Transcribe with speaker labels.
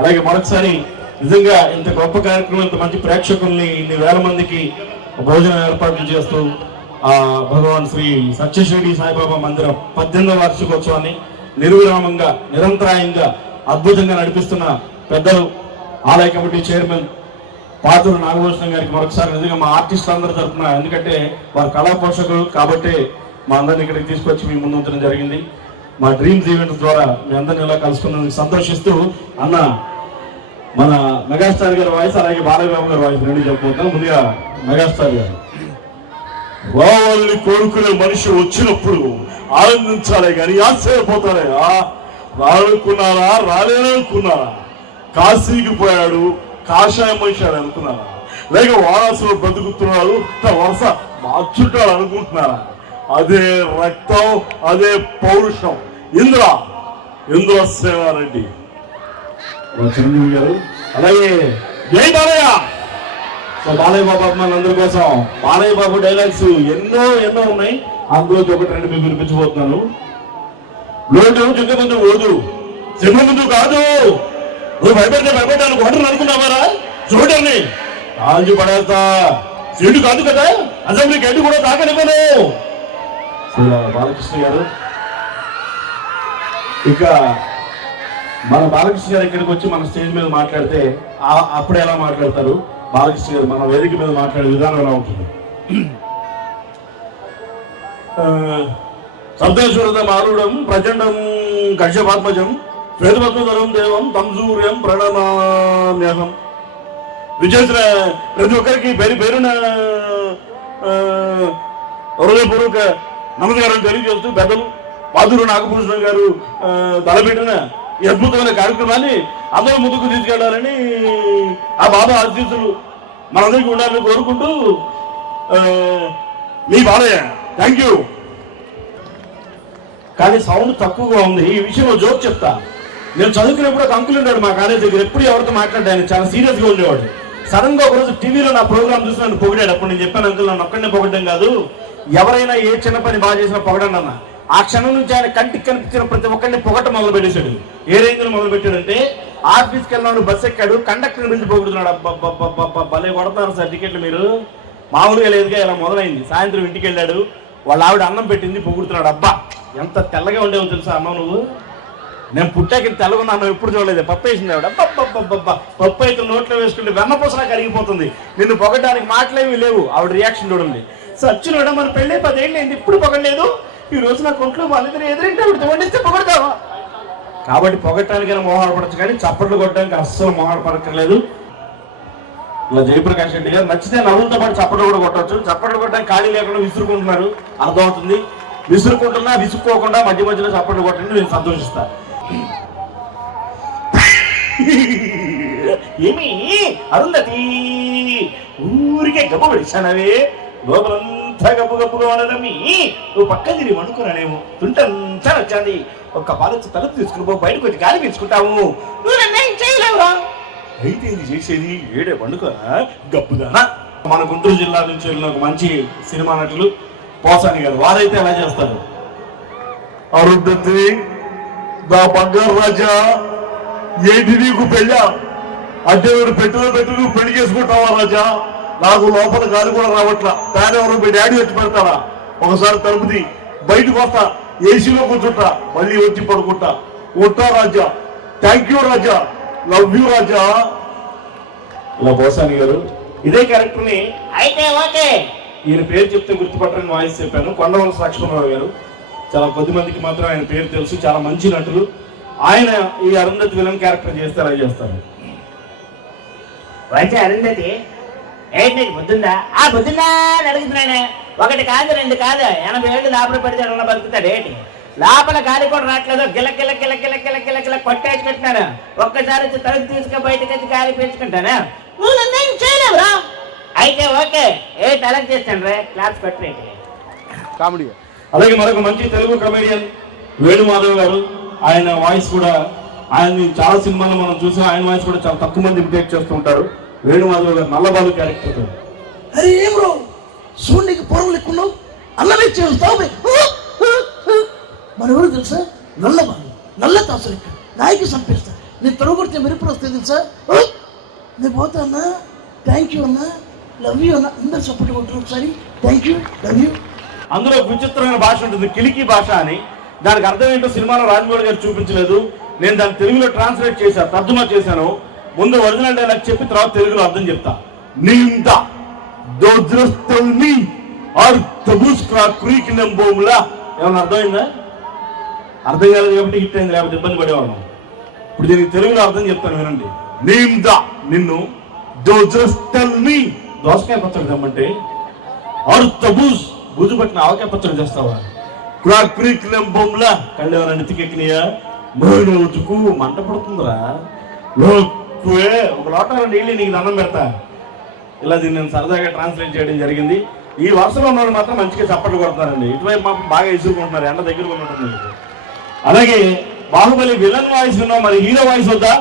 Speaker 1: అలాగే మరొకసారి నిజంగా ఇంత గొప్ప కార్యక్రమం ఇంత మంచి ప్రేక్షకుల్ని ఇన్ని వేల మందికి భోజనం ఏర్పాట్లు చేస్తూ ఆ భగవాన్ శ్రీ సత్యశ్రీ సాయిబాబా మందిరం పద్దెనిమిదవ వార్షికోత్సవాన్ని నిర్విరామంగా నిరంతరాయంగా అద్భుతంగా నడిపిస్తున్న పెద్దలు ఆలయ కమిటీ చైర్మన్ పాతూరు నాగభూషణం గారికి మరొకసారి నిజంగా మా ఆర్టిస్టులు అందరూ తరఫున ఎందుకంటే వారు కళా పోషకులు కాబట్టి మా అందరిని ఇక్కడికి తీసుకొచ్చి మీ ముందు జరిగింది. మా డ్రీమ్స్ ఈవెంట్స్ ద్వారా మీ అందరిని ఇలా కలుసుకున్నందుకు సంతోషిస్తూ అన్న మన మెగాస్టార్ గారి వాయిస్ అలాగే బాలబాబు గారి వాయిస్ రెండు చెప్పబోతాం. ముందుగా మెగాస్టార్ గారు.
Speaker 2: రావాలని కోరుకునే మనిషి వచ్చినప్పుడు ఆనందించాలే కానీ ఆశ్చర్యపోతారే. ఆ, రానుకున్నారా రాలేననుకున్నారా కాశీకి పోయాడు కాషాయం మనిషి అనుకున్నారా? లేక వారాసులో బ్రతుకుతున్నాడు తన వరుస మార్చుంటాడు అనుకుంటున్నారా? అదే రక్తం అదే పౌరుషం. ఇంద్ర ఇంద్ర సేవారెడ్డి
Speaker 1: చిరంజీవి గారు. అలాగే
Speaker 2: జై బాలయ్య.
Speaker 1: సో బాలయ్య బాబు అభిమానులందరి కోసం బాలయ్య బాబు డైలాగ్స్ ఎన్నో ఎన్నో ఉన్నాయి. అందులోకి ఒకటి రెండు మీకు వినిపించబోతున్నాను. లోటు చుక్క ముందు ఓదు. సింహ ముందు కాదు. నువ్వు భయపడితే భయపడ్డాను. కొట్టను అనుకున్నావారా చూడండి. కాల్చి పడేస్తా. సీటు కాదు కదా. అసెంబ్లీ గడ్డి కూడా తాకనివ్వను. బాలకృష్ణ గారు. ఇక మన బాలకృష్ణ గారు ఇక్కడికి వచ్చి మన స్టేజ్ మీద మాట్లాడితే అప్పుడు ఎలా మాట్లాడతారు? బాలకృష్ణ గారు మన వేదిక మీద మాట్లాడే విధానం ఎలా ఉంటుంది? సప్తేశ్వరత మారుడం ప్రచండం కశ్యపాత్మజం శ్వేతపత్రధరం దేవం తం సూర్యం ప్రణమామ్యహం. విజేసిన ప్రతి ఒక్కరికి పేరు పేరున హృదయపూర్వక నమస్కారం తెలియజేస్తూ పెద్దలు పాదురు నాగభూషణం గారు తలపెట్టిన ఈ అద్భుతమైన కార్యక్రమాన్ని అందరూ ముందుకు తీసుకెళ్ళాలని ఆ బాబా ఆశీస్సులు మనందరికీ ఉండాలని కోరుకుంటూ మీ బాలయ్య థ్యాంక్ యూ కానీ సౌండ్ తక్కువగా ఉంది. ఈ విషయంలో జోక్ చెప్తా. నేను చదువుకున్నప్పుడు ఒక అంకులు ఉన్నాడు మా కాలేజ్ దగ్గర. ఎప్పుడు ఎవరితో మాట్లాడాను చాలా సీరియస్గా ఉండేవాడు. సడన్గా ఒక రోజు టీవీలో నా ప్రోగ్రామ్ చూసి నన్ను పొగిడాడు. అప్పుడు నేను చెప్పాను అంకుల్ నన్ను ఒక్కడనే పొగడం కాదు. ఎవరైనా ఏ చిన్న పని బాగా చేసినా పొగడండి అన్నా. ఆ క్షణం నుంచి ఆయన కంటికి కనిపించిన ప్రతి ఒక్కరిని పొగట మొదలు పెట్టేశాడు ఏ రేంజ్లో మొదలు పెట్టాడంటే ఆఫీస్కి వెళ్ళినాడు బస్ ఎక్కాడు కండక్టర్ నుంచి పొగుడుతున్నాడు. భలే కొడతారు సార్ టికెట్లు మీరు. మామూలుగా లేదుగా ఇలా మొదలైంది. సాయంత్రం ఇంటికి వెళ్ళాడు. వాళ్ళ ఆవిడ అన్నం పెట్టింది పొగుడుతున్నాడు. అబ్బా ఎంత తెల్లగా ఉండేవో తెలుసా అమ్మ నువ్వు? నేను పుట్టాక ఇంత తెల్లగా అన్నం ఎప్పుడు చూడలేదు. పప్పు వేసింది ఆవిడ. అబ్బబ్బబ్బబ్బబ్బ. పప్పు అయితే నోట్లో వేసుకుంటే వెన్నపూసలా కరిగిపోతుంది. నిన్ను పొగడానికి మాటలేవి లేవు. ఆవిడ రియాక్షన్ చూడండి. సచ్చినోడ మన పెళ్ళి పదేళ్ళు అయింది ఇప్పుడు పొగలేదు ఈ రోజు నా కొంట్లో వాళ్ళిద్దరు ఎదురింటే వండిస్తే పొగడతావా? కాబట్టి పొగట్టానికైనా మొహాలు కానీ చప్పట్లు కొట్టడానికి అస్సలు మొహాడపడక్కర్లేదు ఇలా జయప్రకాష్ రెడ్డి గారు నచ్చితే నవ్వులతో పాటు చప్పట్లు కూడా కొట్టచ్చు. చప్పట్లు కొట్టడానికి ఖాళీ లేకుండా విసురుకుంటున్నారు. అర్థమవుతుంది? విసురుకుంటున్నా విసుక్కోకుండా మధ్య మధ్యలో చప్పట్లు కొట్టండి నేను సంతోషిస్తా. ఏమి? అరుంధతి? ఊరికే గబ్బు పెడిచానవే లోపలంతా గబ్బు గబ్బుగా ఉండడమి నువ్వు పక్క తిరిగి వండుకున్నానేమో. తుంటంతా వచ్చాంది ఒక్క పాలొచ్చి తలుపు తీసుకుని పో బయటకు వచ్చి గాలి పీల్చుకుంటాము. నువ్వు నన్నేం చేయలేవురా? అయితే ఇది చేసేది ఏడే పండుగ గప్పుదానా మన గుంటూరు జిల్లా నుంచి వెళ్ళిన ఒక మంచి సినిమా నటులు పోసాని గారు. వారైతే ఎలా చేస్తారు?
Speaker 2: అరుద్ధతి నా బంగారు రాజా ఏంటి నీకు పెళ్ళా? అంటే మీరు పెట్టు నువ్వు పెళ్ళి చేసుకుంటావా రాజా? నాకు లోపల గాలి కూడా రావట్లా. ఫ్యాన్ ఎవరు? మీ డాడీ వచ్చి పెడతారా ఒకసారి తలుపుది. బయటకు వస్తా. ఏసీలో కూర్చుంటా. మళ్ళీ వచ్చి పడుకుంటా. ఉంటా రాజా. థ్యాంక్ యూ రాజా. లవ్ యూ రాజా.
Speaker 1: ఇలా పోసాని గారు ఇదే క్యారెక్టర్ని
Speaker 3: అయితే ఓకే.
Speaker 1: ఈయన పేరు చెప్తే గుర్తుపట్టని వాయిస్ చెప్పాను. కొండవలస లక్ష్మణరావు గారు. చాలా కొద్ది మందికి మాత్రం ఆయన పేరు తెలుసు. చాలా మంచి నటులు. ఆయన ఈ అరుంధతి విలన్ క్యారెక్టర్ చేస్తే అలా చేస్తారు.
Speaker 3: వచ్చే అరుంధతి ఏంటి నీకు బుద్ధుందా? ఆ బుద్ధుందా అని అడుగుతున్నానే ఒకటి కాదు రెండు కాదు. ఎనభై ఏళ్ళు లోపల పడితే అన్న బతుకుతాడు ఏంటి? లోపల గాలి కూడా రావట్లేదు. గిల గిల గిల గిల గిల గిల గిల కొట్టేసుకుంటున్నాను ఒక్కసారి వచ్చి తలుపు తీసుకుని బయటకు వచ్చి గాలి పీల్చుకుంటాను? నువ్వు నన్నేం చేయలేవురా అయితే ఓకే. ఏ తలక్ చేస్తాను రే. క్లాస్ కొట్టరేంటి?
Speaker 2: కామెడీ.
Speaker 1: అలాగే మరొక మంచి తెలుగు కమెడియన్ వేణుమాధవ్ గారు ఆయన వాయిస్ కూడా ఆయన చాలా సినిమాలు మనం చూసాం. ఆయన వాయిస్ కూడా చాలా తక్కువ మంది ఇమిటేట్ చేస్తూ ఉంటారు. వేణుమాధవ్ గారు నల్లబాలు క్యారెక్టర్
Speaker 4: అరే ఏం బ్రో? సూర్యునికి పూర్వం లెక్కున్నావు అన్నమే చేస్తావు మన ఎవరు తెలుసా? నల్ల బాలు నల్ల తాసు లెక్క నాయకి చంపేస్తారు నీ తొడగొడితే మెరుపులు వస్తాయి తెలుసా? నేను పోతా అన్నా? థ్యాంక్ యూ అన్నా? లవ్ యూ అన్నా? అందరు సపోర్ట్ కొట్టారు ఒకసారి. థ్యాంక్ యూ లవ్ యూ
Speaker 1: అందులో విచిత్రమైన భాష ఉంటుంది. కిలికి భాష అని. దానికి అర్థం ఏంటో సినిమాలో రాజమౌళి గారు చూపించలేదు. నేను దాన్ని తెలుగులో ట్రాన్స్లేట్ చేశాను తర్జుమా చేశాను. ముందు ఒరిజినల్ డైలాగ్ చెప్పి తర్వాత తెలుగులో అర్థం చెప్తా.
Speaker 2: నింద దోద్రస్తల్ని ఆర్ తబుస్క్రా క్రీక్ నంబోములా
Speaker 1: ఏమన్నా అర్థమైందా? అర్థం కాలేదు కాబట్టి హిట్ అయింది లేకపోతే ఇబ్బంది పడేవాళ్ళం. ఇప్పుడు దీనికి తెలుగులో అర్థం చెప్తాను వినండి.
Speaker 2: నింద
Speaker 1: నిన్ను
Speaker 2: దోద్రస్తల్ని
Speaker 1: దోసకాయ పచ్చడి తెమ్మంటే ఆరు తబూజ్ బుజు పట్టిన ఆవకాయ పచ్చడి చేస్తావా?
Speaker 2: క్రా క్రీక్ నంబోములా
Speaker 1: కళ్ళు ఏమైనా నెత్తికెక్కినాయా మూడు మంట పడుతుందిరా. లోకువే ఒక లోటాల నీళ్ళు నీకు దండం పెడతా. ఇలా దీన్ని నేను సరదాగా ట్రాన్స్లేట్ చేయడం జరిగింది. ఈ వరుసలో ఉన్నవాడు మాత్రం మంచిగా చప్పట్లు కొడుతున్నారండి. ఇటువైపు మాకు బాగా ఇసుకుంటున్నారు ఎండ దగ్గర ఉన్నట్టుంది. అలాగే బాహుబలి విలన్ వాయిస్ విన్నాం మరి హీరో వాయిస్ వద్దా?